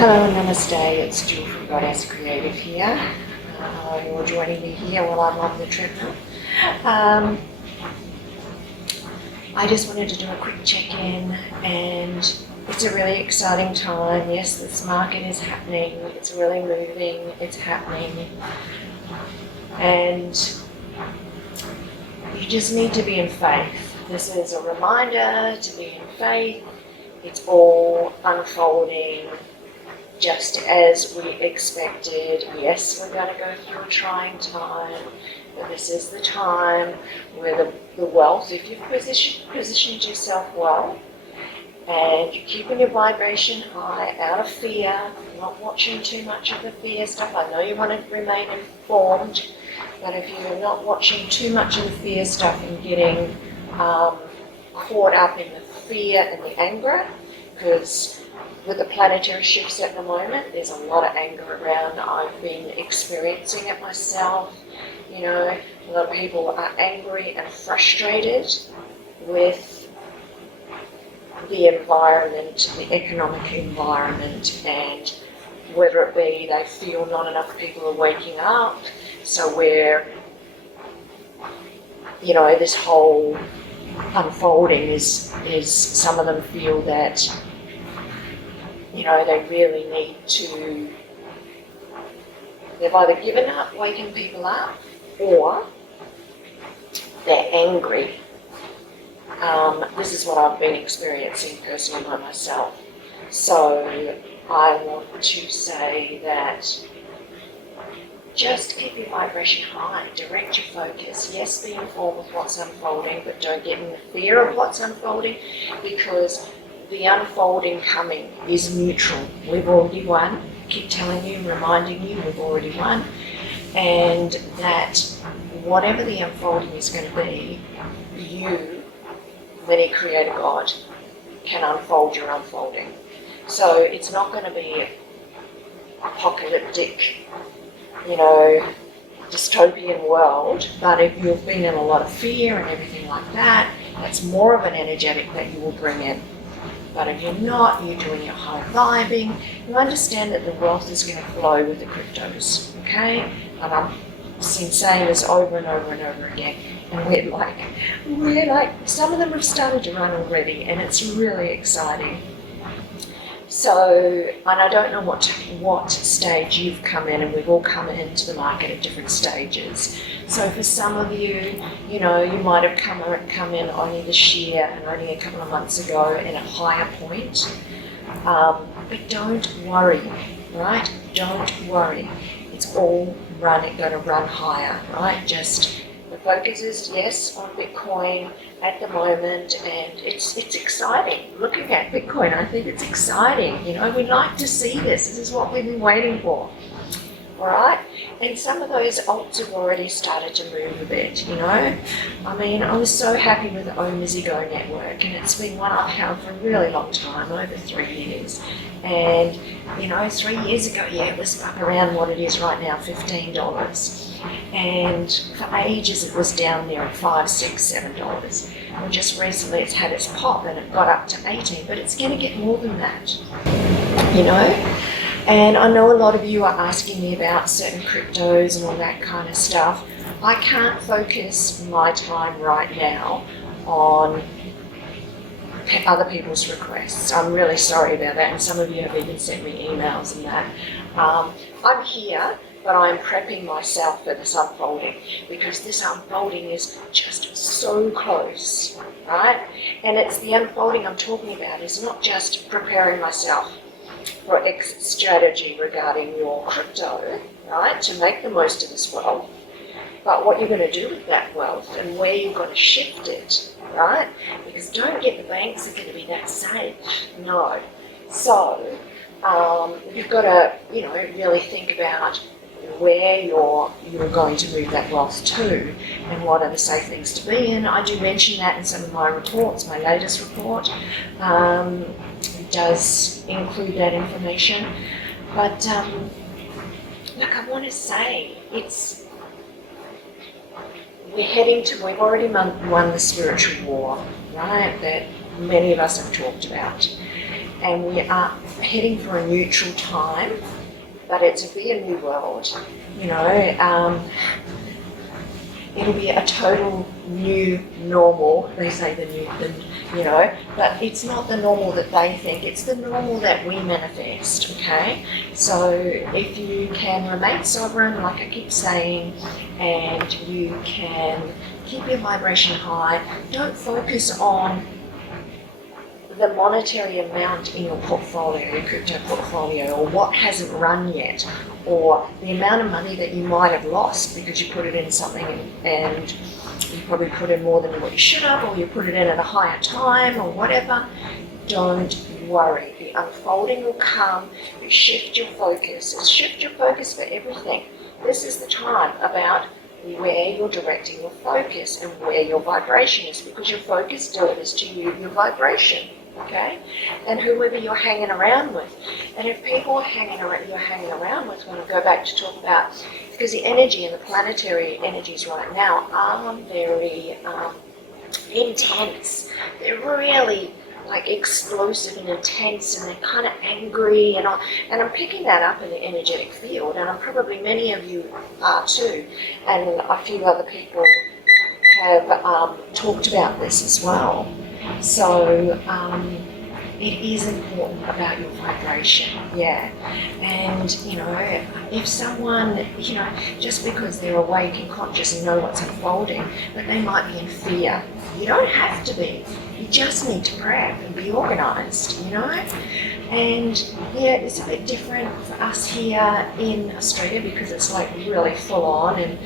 Hello, namaste. It's Jill from Goddess Creative here. You're joining me here while I'm on the treadmill. I just wanted to do a quick check-in, and it's a really exciting time. Yes, this market is happening. It's really moving. It's happening. And you just need to be in faith. This is a reminder to be in faith. It's all unfolding just as we expected. Yes, we're going to go through a trying time, but this is the time where the wealth, if you've positioned yourself well, and you're keeping your vibration high, out of fear, not watching too much of the fear stuff. I know you want to remain informed, but if you're not watching too much of the fear stuff and getting caught up in the fear and the anger, because with the planetary shifts at the moment, there's a lot of anger around. I've been experiencing it myself. You know, a lot of people are angry and frustrated with the environment, the economic environment, and whether it be they feel not enough people are waking up. So where, you know, this whole unfolding is some of them feel that, you know, they really need to, they've either given up waking people up or they're angry. This is what I've been experiencing personally by myself. So I want to say that just keep your vibration high, direct your focus. Yes, be informed with what's unfolding, but don't get in the fear of what's unfolding, because the unfolding coming is neutral. We've already won. Keep telling you, reminding you, we've already won. And that whatever the unfolding is going to be, you, many creator God, can unfold your unfolding. So it's not going to be apocalyptic, you know, dystopian world, but if you've been in a lot of fear and everything like that, that's more of an energetic that you will bring in. But if you're not, you're doing your high vibing, you understand that the wealth is going to flow with the cryptos, okay? And I've been saying this over and over and over again, and we're like, some of them have started to run already, and it's really exciting. So, and I don't know what stage you've come in, and we've all come into the market at different stages. So for some of you, you know, you might have come in only this year and only a couple of months ago in a higher point. But don't worry, right? Don't worry. It's all going to run higher, right? Just the focus is, yes, on Bitcoin at the moment, and it's exciting. Looking at Bitcoin, I think it's exciting. You know, we'd like to see this. This is what we've been waiting for. All right? And some of those alts have already started to move a bit, you know. I mean, I was so happy with the Omizigo network, and it's been one I've held for a really long time, over 3 years. And, you know, 3 years ago, yeah, it was up around what it is right now, $15. And for ages it was down there at $5, $6, $7. And just recently it's had its pop and it got up to 18, but it's going to get more than that, you know. And I know a lot of you are asking me about certain cryptos and all that kind of stuff. I can't focus my time right now on other people's requests. I'm really sorry about that, and some of you have even sent me emails and that. I'm here, but I'm prepping myself for this unfolding, because this unfolding is just so close, right? And it's the unfolding I'm talking about. It's not just preparing myself for exit strategy regarding your crypto, right, to make the most of this wealth, but what you're going to do with that wealth and where you're going to shift it, right? Because don't get the banks are going to be that safe. No. So you've got to, you know, really think about where you're going to move that wealth to and what are the safe things to be in. I do mention that in some of my reports. My latest report does include that information. But look, I want to say we've already won the spiritual war, right, that many of us have talked about. and we are heading for a neutral time, but it'll be a new world, you know. It'll be a total new normal. They say you know, but it's not the normal that they think, it's the normal that we manifest, okay? So if you can remain sovereign, like I keep saying, and you can keep your vibration high, don't focus on the monetary amount in your portfolio, your crypto portfolio, or what hasn't run yet, or the amount of money that you might have lost because you put it in something and you probably put in more than what you should have, or you put it in at a higher time, or whatever. Don't worry. The unfolding will come. You shift your focus. Shift your focus for everything. This is the time about where you're directing your focus and where your vibration is, because your focus delivers to you your vibration. Okay, and whoever you're hanging around with, and if people you're hanging around with want to go back to talk about, because the energy and the planetary energies right now are very intense. They're really like explosive and intense, and they're kind of angry, and I'm picking that up in the energetic field, and I'm probably many of you are too, and a few other people have talked about this as well. So it is important about your vibration, yeah. And, you know, if someone, you know, just because they're awake and conscious and know what's unfolding, but they might be in fear, you don't have to be. You just need to prep and be organised, you know. And yeah, it's a bit different for us here in Australia because it's like really full on, and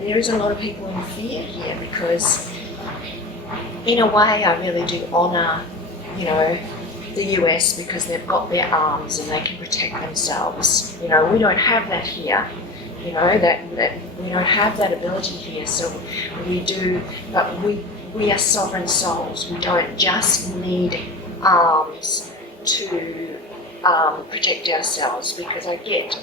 there is a lot of people in fear here because, in a way, I really do honour, you know, the US because they've got their arms and they can protect themselves. You know, we don't have that here. You know, that we don't have that ability here. So we do, but we are sovereign souls. We don't just need arms to protect ourselves, because I get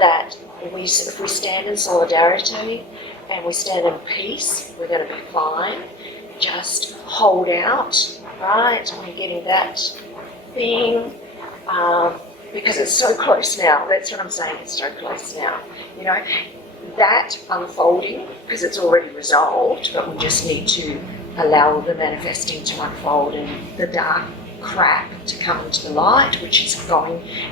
that if we stand in solidarity and we stand in peace, we're going to be fine. Just hold out, right? We're getting that thing, because it's so close now. That's what I'm saying, it's so close now. You know, that unfolding, because it's already resolved, but we just need to allow the manifesting to unfold and the dark crap to come into the light, which is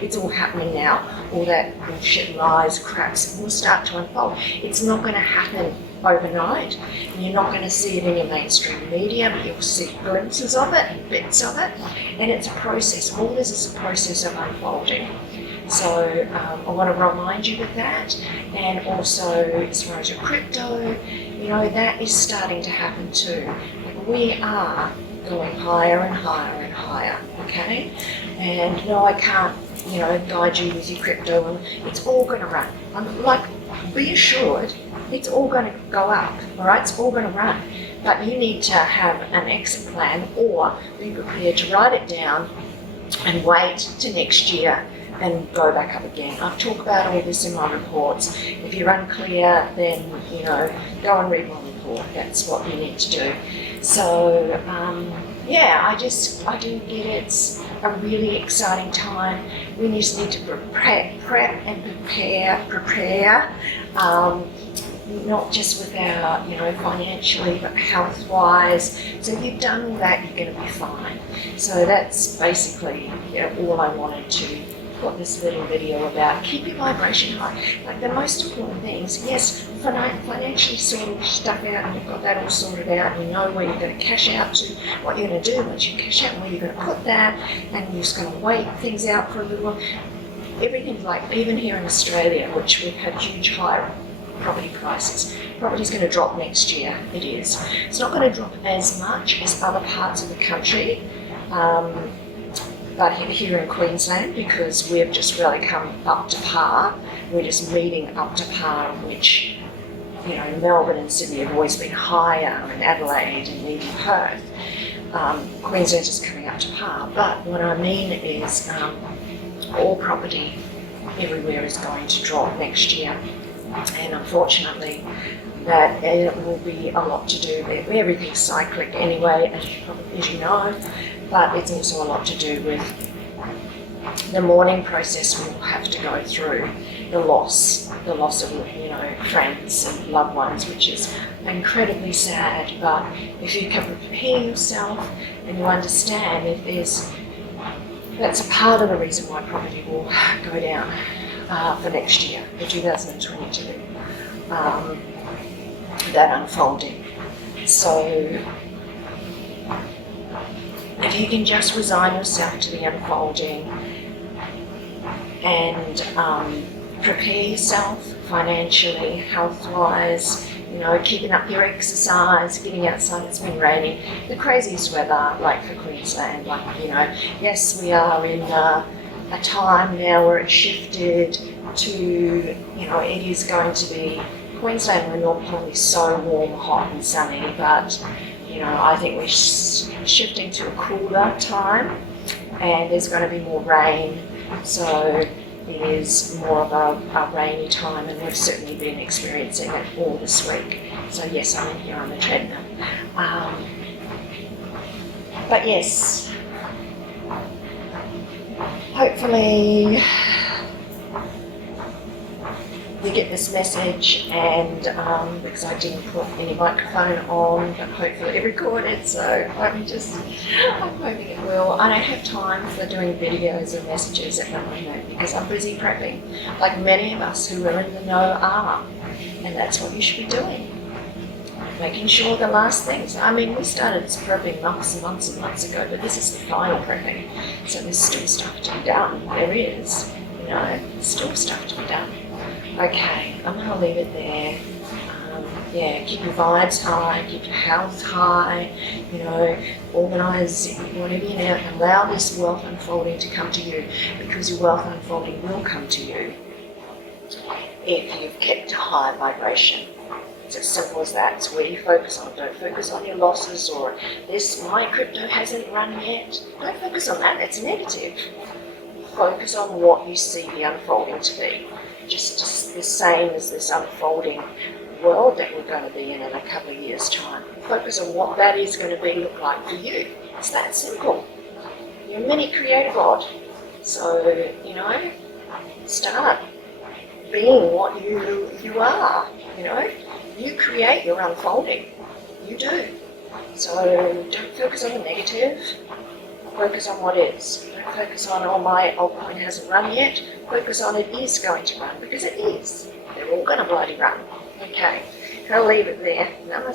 it's all happening now. All that bullshit, lies, craps will start to unfold. It's not going to happen overnight, and you're not going to see it in your mainstream media, but you'll see glimpses of it and bits of it, and it's a process. All this is a process of unfolding. So I want to remind you of that, and also as far as your crypto, you know, that is starting to happen too. Like, we are going higher and higher and higher, okay? And no, I can't, you know, guide you with your crypto, and it's all going to run. Be assured, it's all going to go up, all right? It's all going to run. But you need to have an exit plan, or be prepared to write it down and wait to next year and go back up again. I've talked about all this in my reports. If you're unclear, then, you know, go and read my report. That's what you need to do. So, yeah, I do get it's a really exciting time. We just need to prep and prepare, not just with our, you know, financially, but health-wise. So if you've done all that, you're going to be fine. So that's basically, you know, all I wanted to put this little video about. Keep your vibration high. Like, the most important things, yes, financially sorting stuff out, and you've got that all sorted out, and you know where you're going to cash out to, what you're going to do once you cash out, where you're going to put that, and you're just going to wait things out for a little while. Everything's like, even here in Australia, which we've had huge high property prices. Property's going to drop next year. It is. It's not going to drop as much as other parts of the country, but here in Queensland, because we've just really come up to par. We're just meeting up to par, which, you know, Melbourne and Sydney have always been higher, and Adelaide and even Perth. Queensland's just coming up to par. But what I mean is all property everywhere is going to drop next year. And unfortunately, that it will be a lot to do there. Everything's cyclic anyway, as you know. but it's also a lot to do with the mourning process we'll have to go through, the loss of, you know, friends and loved ones, which is incredibly sad. But if you can prepare yourself and you understand that's a part of the reason why property will go down for next year, for 2022, that unfolding. So if you can just resign yourself to the unfolding and prepare yourself financially, health-wise, you know, keeping up your exercise, getting outside. It's been raining, the craziest weather, like for Queensland. Like, you know, yes, we are in a time now where it's shifted to, you know, it is going to be, Queensland we're normally so warm, hot and sunny, but, you know, I think we're shifting to a cooler time and there's going to be more rain. So it is more of a rainy time, and we've certainly been experiencing it all this week. So yes, I'm in here on the treadmill. But yes, hopefully you get this message, and because I didn't put any microphone on, but hopefully it recorded, so I'm hoping it will. I don't have time for doing videos or messages at the moment because I'm busy prepping, like many of us who are in the know are, and that's what you should be doing. Making sure the last things, I mean, we started this prepping months and months and months ago, but this is the final prepping, so there's still stuff to be done. There is, you know, there's still stuff to be done. Okay, I'm going to leave it there. Yeah, keep your vibes high, keep your health high, you know, organise whatever you know, allow this wealth unfolding to come to you, because your wealth unfolding will come to you if you've kept a high vibration. It's as simple as that. It's where you focus on. Don't focus on your losses or my crypto hasn't run yet. Don't focus on that, that's negative. Focus on what you see the unfolding to be. Just the same as this unfolding world that we're going to be in a couple of years' time. Focus on what that is going to look like for you. It's that simple. You're a mini creator god. So, you know, start being what you are, you know. You create your unfolding. You do. So don't focus on the negative. Focus on what is. Don't focus on, my altcoin hasn't run yet. Focus on it is going to run, because it is. They're all going to bloody run. Okay, I'll leave it there. Namaste.